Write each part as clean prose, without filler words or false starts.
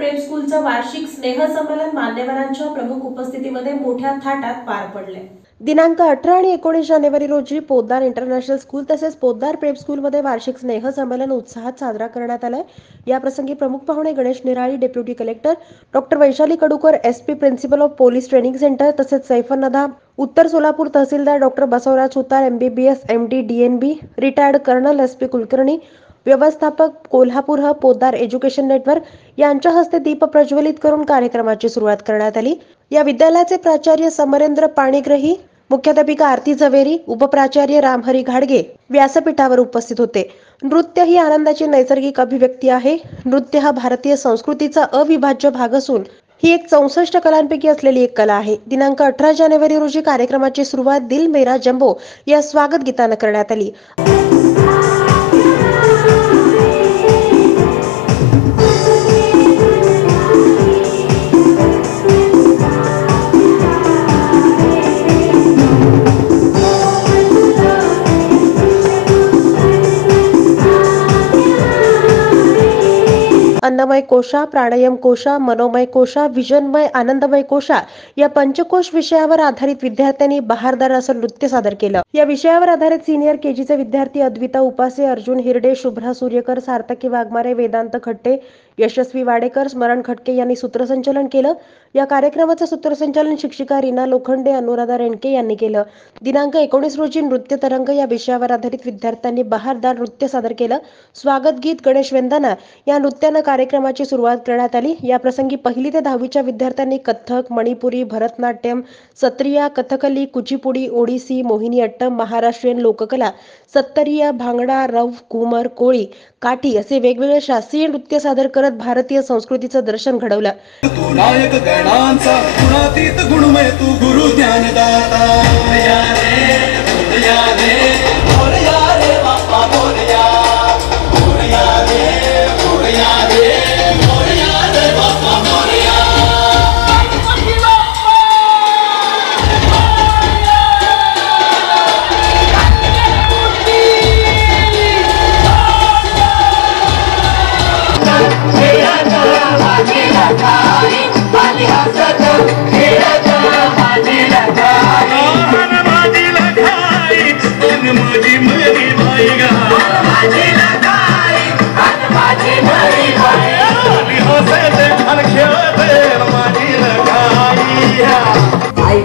प्रेम स्कूलचं वार्षिक स्नेहसंमेलन मान्यवरांच्या प्रमुख उपस्थितीमध्ये मोठ्या थाटात पार पडले। दिनांक 18 आणि 19 जानेवारी रोजी पोद्दार इंटरनॅशनल स्कूल तसेच पोद्दार प्रेप स्कूलमध्ये वार्षिक स्नेहसंमेलन उत्साहात साजरा करण्यात आले। या प्रसंगी प्रमुख पाहुणे Ganesh Nirali, deputy collector doctor Vaishali Kadukar, SP principal of police training centre तसेच Saifnada, Uttar Solapur tehsildar doctor Basavaraj Sutar, MBBS, MD, DNB, retired colonel SP Kulkarni, व्यवस्थापक Kolhapur hub, Poddar education network यांच्या हस्ते दीप प्रज्वलित करून कार्यक्रमाची सुरुवात करण्यात आली। या विद्यालयाचे प्राचार्य समरेंद्र पाणीग्रही, मुख्याध्यापिका आरती झवेरी, उपप्राचार्य रामहरी घाडगे व्यासपीठावर उपस्थित होते। नृत्य ही आनंदाची नैसर्गिक अभिव्यक्ती आहे। नृत्य हा भारतीय संस्कृतीचा अविभाज्य भाग असून ही एक 64 कलांपैकी असलेली एक कला आहे। दिनांक 18 जानेवारी रोजी कार्यक्रमाची सुरुवात दिल मेरा जंबो या स्वागत गीताने करण्यात आली। अन्नमय कोशा, प्राणायाम कोशा, मनोमय कोशा, विजनमय, आनंदमय कोशा या पंचकोश विषयावर आधारित विद्यार्थ्यांनी बहारदार असं नृत्य सादर केलं। या विषयावर आधारित सिनियर KGचे विद्यार्थी अद्विता उपासे, अर्जुन हिरडे, शुभ्रा सूर्यकर, सार्थकी वाघमारे, वेदांत खट्टे, यशस्वी वाडेकर, स्मरण खटके यांनी सूत्रसंचालन केलं। या कार्यक्रमाचं सूत्रसंचालन शिक्षिका रीना लोखंडे, अनुराधा रेणके यांनी केलं। दिनांक 19 रोजी नृत्य तरंग या विषयावर आधारित विद्यार्थ्यांनी बहारदार नृत्य सादर केलं। स्वागत गीत, गणेश वंदना या नृत्यानं कार्यक्रमाची सुरुवात करण्यात आली। या प्रसंगी 1ली ते 10वीच्या विद्यार्थ्यांनी कथ्थक, मणिपुरी, भरतनाट्यम, सत्रिया, कथकली, कुचिपुडी, ओडिसी, मोहिनीअट्टम, महाराष्ट्रीयन लोककला, सत्तरिया, भांगडा, रव, घुमर, कोळी, काठी असे वेगवेगळे शास्त्रीय नृत्य सादर करत भारतीय संस्कृतीचं दर्शन घडवलं। तू नायक गणांचा गुणातीत गुणमय तू गुरु ज्ञानदाता मोरया रे मोरया रे बाप्पा मोरया मोरया रे मोरया रे मोरया रे बाप्पा मोरया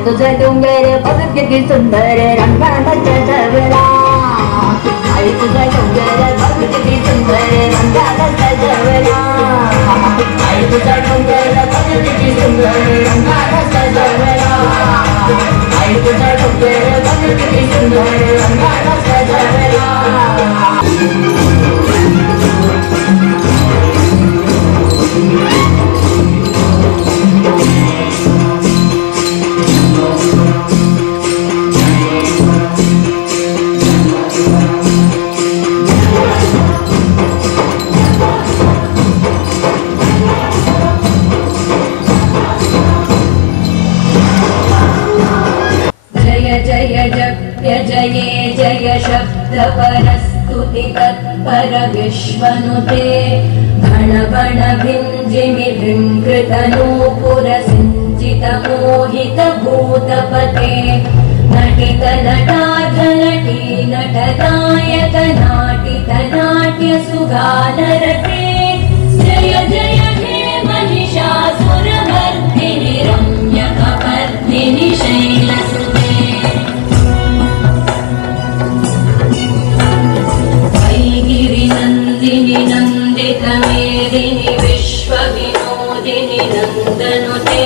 तुझे डोंगर बघ किती सुंदर रंगाचा सजवला आई तुझे डोंगर बघ किती सुंदर रंगाचा सजवला आई तुझे डोंगर बघ किती सुंदर रंगाचा सजवला आई तुझे डोंगर बघ किती सुंदर रंगाचा सजवला। जय जय शब्द परस्तुति तत्पर विश्वनुते गण गण भिञ्जिमि विंकृत नूपुर सिंचित मोहित भूतपते नटित नटार्थ नटी नटनायक नाटित नाट्य सुगानरते जय जय हे महिषासुरमर्दिनि रम्यकपर्दिनि शैलसुते नंदित मेदिनी विश्वविनोदिनी नंदनुते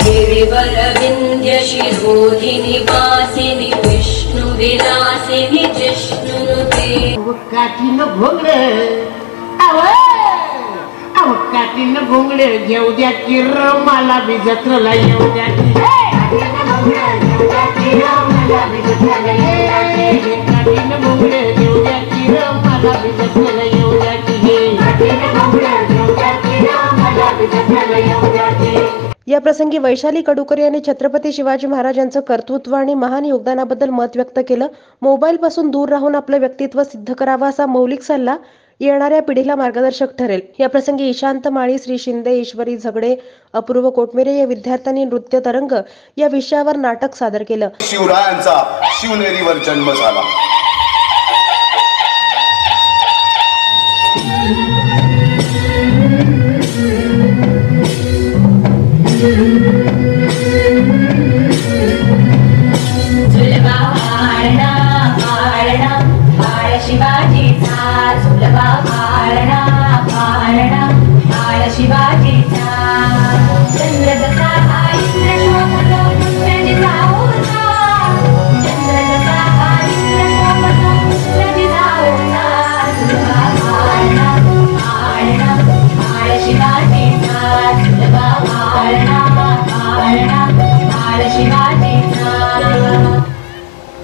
गिरिवर विंध्य शिरोधिनी वासिनी विष्णु विलासिनी जिष्णुनुते काठीनं घोंगडे काठीनं घोंगडे घेऊ द्या किर मला बी जत्रला येऊ द्या काठीनं घोंगडे घेऊ द्या किर मला बी जत्रला येऊ द्या या प्रसंगी वैशाली कडूकर यांनी छत्रपती शिवाजी महाराजांचं कर्तृत्व आणि महान योगदानाबद्दल मत व्यक्त केलं। मोबाईल पासून दूर राहून आपलं व्यक्तित्व सिद्ध करावं असा मौलिक सल्ला येणाऱ्या पिढीला मार्गदर्शक ठरेल. या प्रसंगी ईशांत माळी, श्री शिंदे, ईश्वरी झगडे, अपूर्व कोटमेरे या विद्यार्थ्यांनी नृत्य तरंग या विषयावर नाटक सादर केलं. शिवरायांचा शिवनेरीवर जन्म झाला.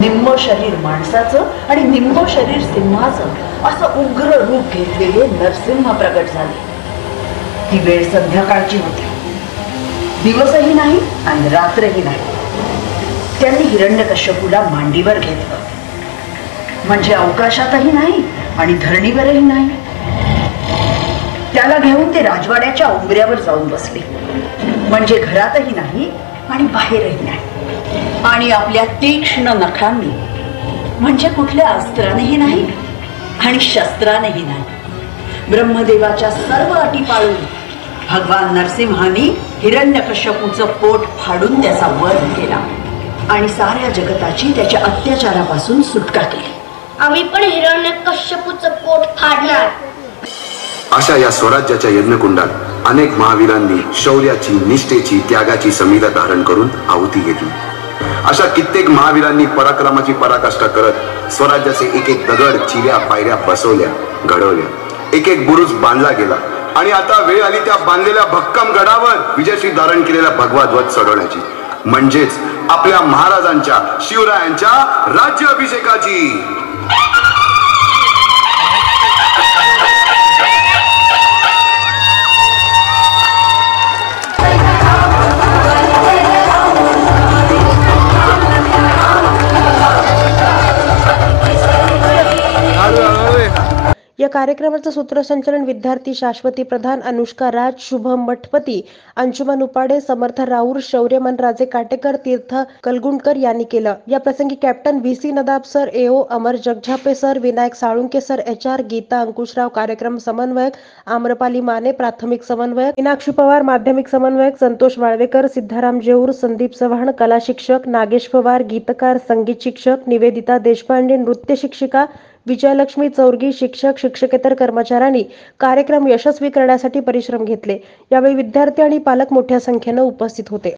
निम्म शरीर माणसाचं आणि निम्म शरीर सिंहाचं असं उग्र रूप घेतलेले नरसिंह प्रकट झाले. ती वेळ संध्याकाळची होती. दिवसही नाही आणि रात्रही नाही. त्यांनी हिरण्यकश्यपूला मांडीवर घेतलं, म्हणजे अवकाशातही नाही आणि धरणीवरही नाही. त्याला घेऊन ते राजवाड्याच्या उंबऱ्यावर जाऊन बसले, म्हणजे घरातही नाही आणि बाहेरही नाही. आणि आपल्या तीक्ष्ण नखांनी, म्हणजे कुठल्या अस्त्रानेही नाही आणि शस्त्रानेही नाही, ब्रह्मदेवाच्या सर्व अटी पाळून भगवान नरसिंहानी हिरण्यकश्यपूचं पोट फाडून त्याचा वध केला आणि साऱ्या जगताची त्याच्या अत्याचारापासून सुटका केली. आम्ही पण हिरण्यकश्यपूचं पोट फाडणार. अशा या स्वराज्याच्या यज्ञकुंडात अनेक महावीरांनी शौर्याची, निष्ठेची, त्यागाची समिधा धारण करून आहुती घेतली. अशा कित्येक महावीरांनी पराक्रमाची पराकाष्ठा करत स्वराज्याचे एक एक दगड, चिऱ्या, पायऱ्या बसवल्या, घडवल्या. एक एक बुरुज बांधला गेला आणि आता वेळ आली त्या बांधलेल्या भक्कम गडावर विजयश्री धारण केलेला भगवा ध्वज चढवण्याची, म्हणजेच आपल्या महाराजांच्या, शिवरायांच्या राज्याभिषेकाची. या कार्यक्रमाचं सूत्रसंचालन विद्यार्थी शाश्वती प्रधान, अनुष्का राज, शुभम मठपती, अंशुमन उपाडे, समर्थ राऊर, शौर्य मनराजे काटेकर, तीर्थ कलगुंडकर यांनी केलं. या प्रसंगी captain VC Nadab sir, AO Amar Jagzape sir, Vinayak Salunke sir, HR Geeta Ankushrao, कार्यक्रम समन्वयक आम्रपाली माने, प्राथमिक समन्वयक मीनाक्षी पवार, माध्यमिक समन्वयक संतोष वाळवेकर, सिद्धाराम जेऊर, संदीप चव्हाण, कला शिक्षक नागेश पवार, गीतकार, संगीत शिक्षक निवेदिता देशपांडे, नृत्य शिक्षिका विजयलक्ष्मी चौरगी, शिक्षक, शिक्षकेतर कर्मचाऱ्यांनी कार्यक्रम यशस्वी करण्यासाठी परिश्रम घेतले. यावेळी विद्यार्थी आणि पालक मोठ्या संख्येने उपस्थित होते.